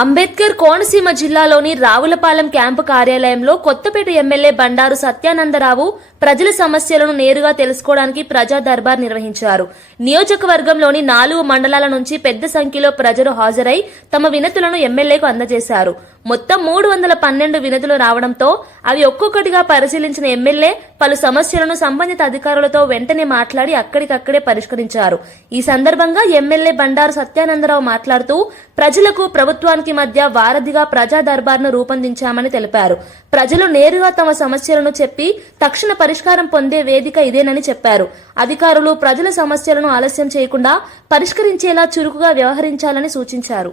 అంబేద్కర్ కోనసీమ జిల్లాలోని రావులపాలెం క్యాంపు కార్యాలయంలో కొత్తపేట ఎమ్మెల్యే బండారు సత్యానందరావు ప్రజల సమస్యలను నేరుగా తెలుసుకోవడానికి ప్రజా దర్బార్ నిర్వహించారు. నియోజకవర్గంలోని నాలుగు మండలాల నుంచి పెద్ద సంఖ్యలో ప్రజలు హాజరై తమ వినతులను ఎమ్మెల్యేకు అందజేశారు. మొత్తం మూడు వందల పన్నెండు వినతులు రావడంతో అవి ఒక్కొక్కటిగా పరిశీలించిన ఎమ్మెల్యే పలు సమస్యలను సంబంధిత అధికారులతో వెంటనే మాట్లాడి అక్కడికక్కడే పరిష్కరించారు. ఈ సందర్భంగా ఎమ్మెల్యే బండారు సత్యానందరావు మాట్లాడుతూ ప్రజలకు ప్రభుత్వానికి మధ్య వారధిగా ప్రజా దర్బార్ను రూపొందించామని తెలిపారు. ప్రజలు నేరుగా తమ సమస్యలను చెప్పి తక్షణ పరిష్కారం పొందే వేదిక ఇదేనని చెప్పారు. అధికారులు ప్రజల సమస్యలను ఆలస్యం చేయకుండా పరిష్కరించేలా చురుకుగా వ్యవహరించాలని సూచించారు.